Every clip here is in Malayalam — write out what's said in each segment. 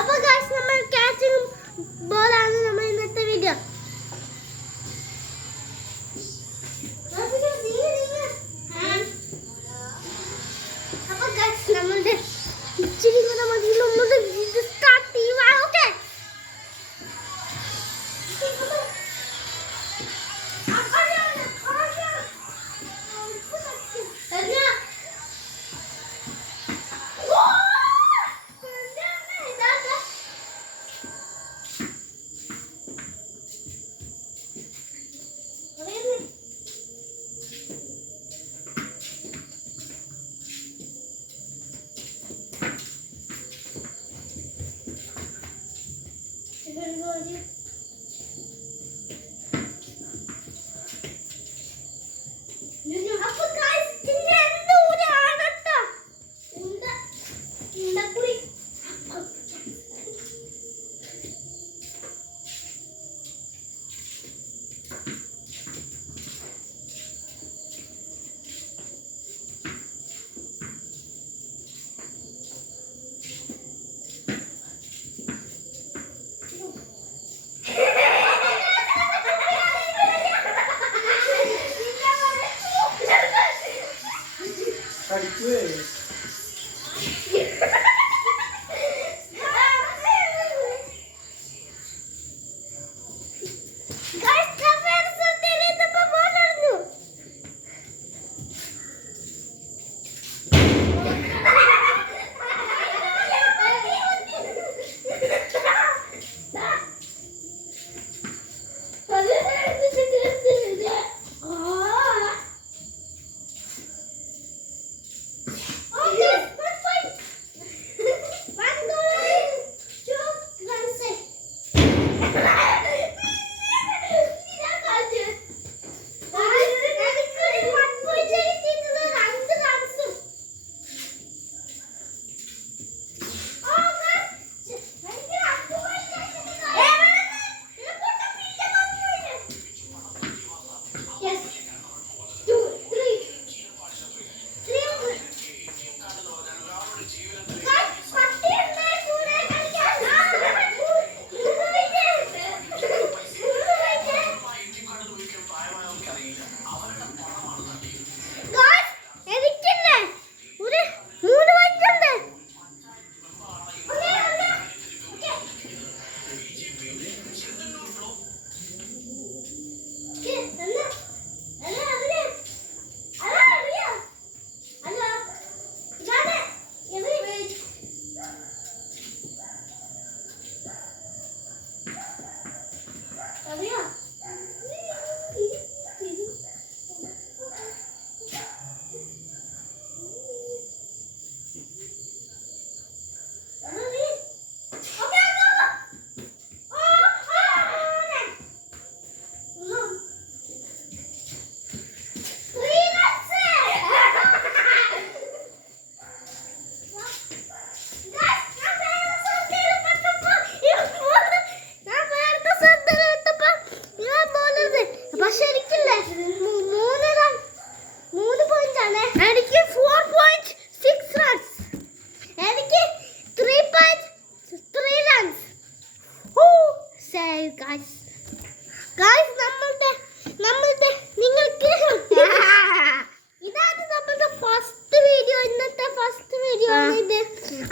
അപ്പോൾ ഗൈസ് നമ്മൾ ക്യാച്ചിങ് ബോളാണ് നമ്മൾ ഇന്നത്തെ വീഡിയോ. അപ്പോൾ ഗൈസ് നമ്മളുടെ ഇച്ചിരി കൂടെ മതി നമ്മളുടെ വീഡിയോ സ്റ്റാർട്ട് ചെയ്യുക. ഓക്കെ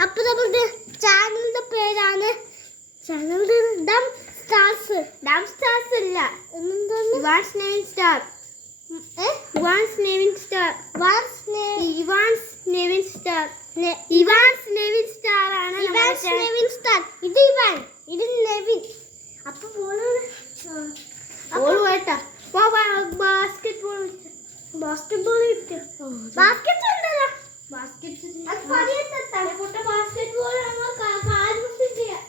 അപ്പോൾ നമ്മുടെ ചാനലിന്റെ പേരാണ് ഡം സ്റ്റാർസ്. ഡം സ്റ്റാർസ് അല്ല, Ivan's Nevin star. Ivan's Nevin star. Ivan's Nevin star. Ivan's Nevin star ആണ്. Ivan's Nevin star. ഇത് ഇവാൻ, ഇത് നെവിൻ. അപ്പൊ ബോൾ വേട്ടാ. ബാസ്കറ്റ്ബോൾ ഇട്ട് ബാസ്കറ്റ് ഉണ്ടല്ലോ. ബാസ്കറ്റ് അത് പറയട്ടെ പൊട്ട ബാസ്കറ്റ്ബോൾ നമ്മൾ കാര്യം ചെയ്യാം.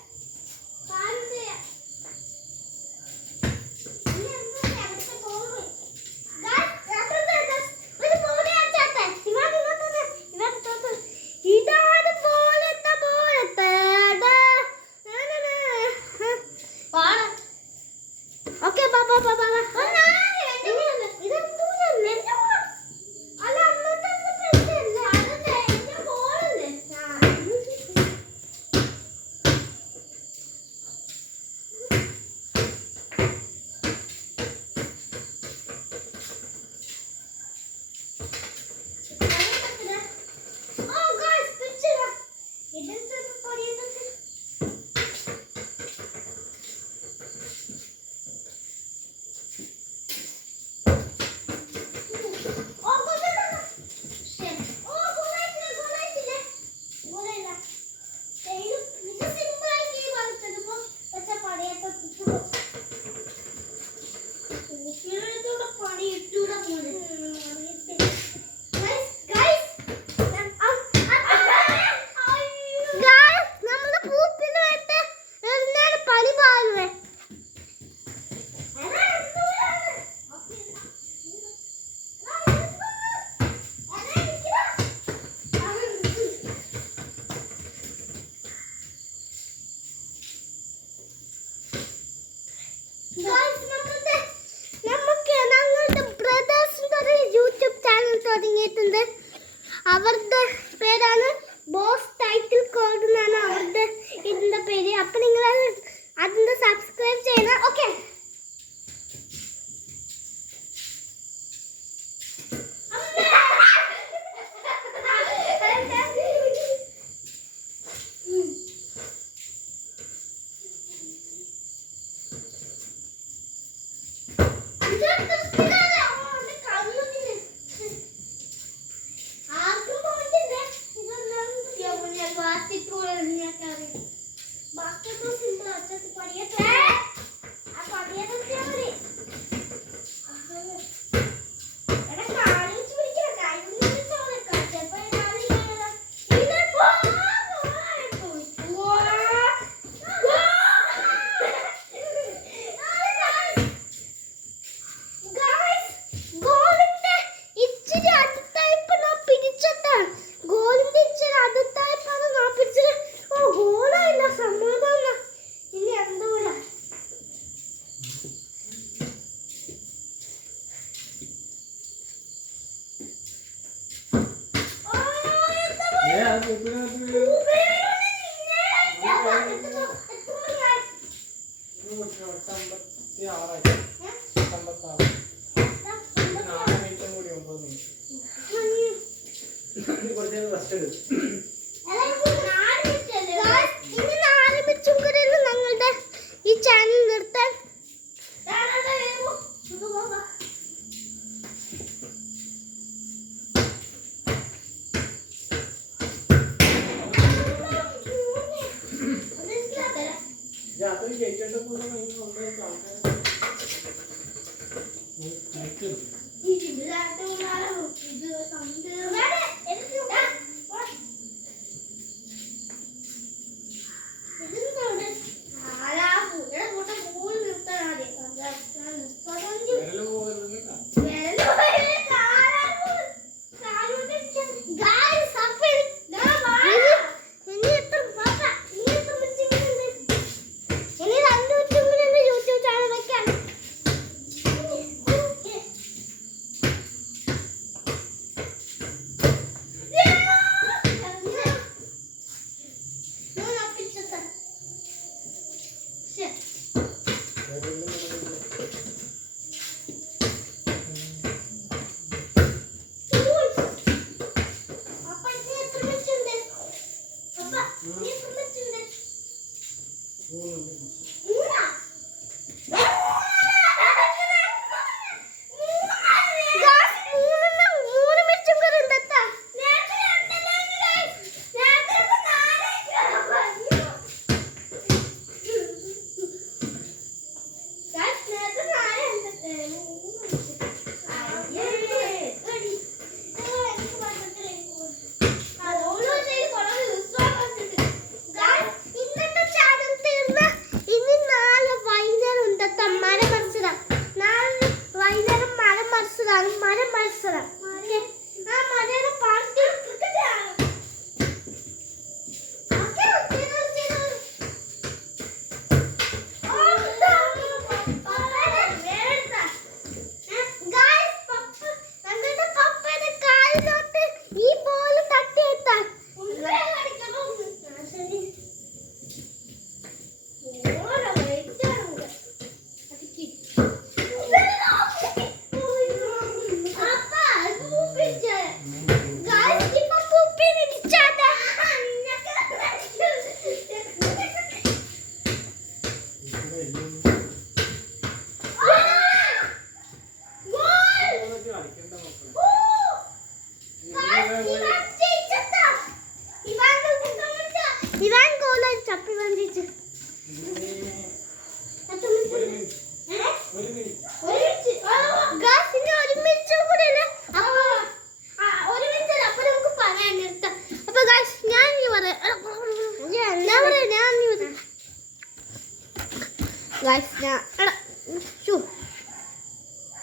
ഓക്കെ ബാബാ ബാബാ ഞങ്ങളുടെ ബ്രദേഴ്സിന്റെ ഒരു യൂട്യൂബ് ചാനൽ തുടങ്ങിയിട്ടുണ്ട്. അവരുടെ പേരാണ് ബോസ് ടൈറ്റിൽ കോഡ് എന്നാണ് അവരുടെ ഇതിന്റെ പേര്. അപ്പൊ നിങ്ങൾ അതിന്റെ സബ്സ്ക്രൈബ് ചെയ്യണം. ഓക്കെ, ഈ ചാനൽ നിർത്താൻ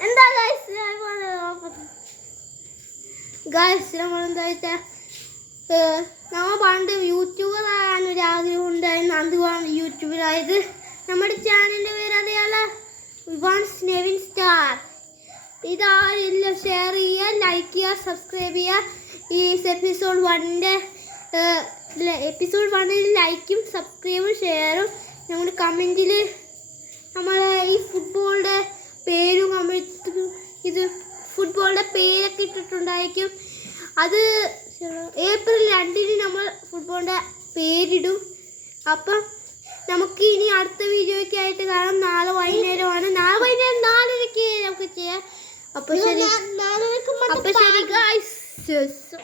എന്താ നമ്മളെന്താ നമ്മ പണ്ട് യൂട്യൂബർ ആകാനൊരു ആഗ്രഹം ഉണ്ടായിരുന്നു. അതുമാണ് യൂട്യൂബറായത്. നമ്മുടെ ചാനലിൻ്റെ പേര് അറിയാലോ, വൺസ് നെവിൻ സ്റ്റാർ. ഇതാരെല്ലാം ഷെയർ ചെയ്യുക, ലൈക്ക് ചെയ്യുക, സബ്സ്ക്രൈബ് ചെയ്യുക. ഈ എപ്പിസോഡ് 1 ലൈക്കും സബ്സ്ക്രൈബും ഷെയറും നമ്മുടെ കമൻറ്റിൽ നമ്മൾ ഈ ഫുട്ബോളിൻ്റെ പേരും ഇത് ഫുട്ബോളിൻ്റെ പേരൊക്കെ ഇട്ടിട്ടുണ്ടായിരിക്കും. അത് ഏപ്രിൽ 2 നമ്മൾ ഫുട്ബോളിൻ്റെ പേരിടും. അപ്പം നമുക്ക് ഇനി അടുത്ത വീഡിയോയ്ക്ക് ആയിട്ട് കാണാം. നാളെ വൈകുന്നേരമാണ്. നാളെ വൈകുന്നേരം 4:30 നമുക്ക് ചെയ്യാം. അപ്പോൾ ശരി ഗൈസ്.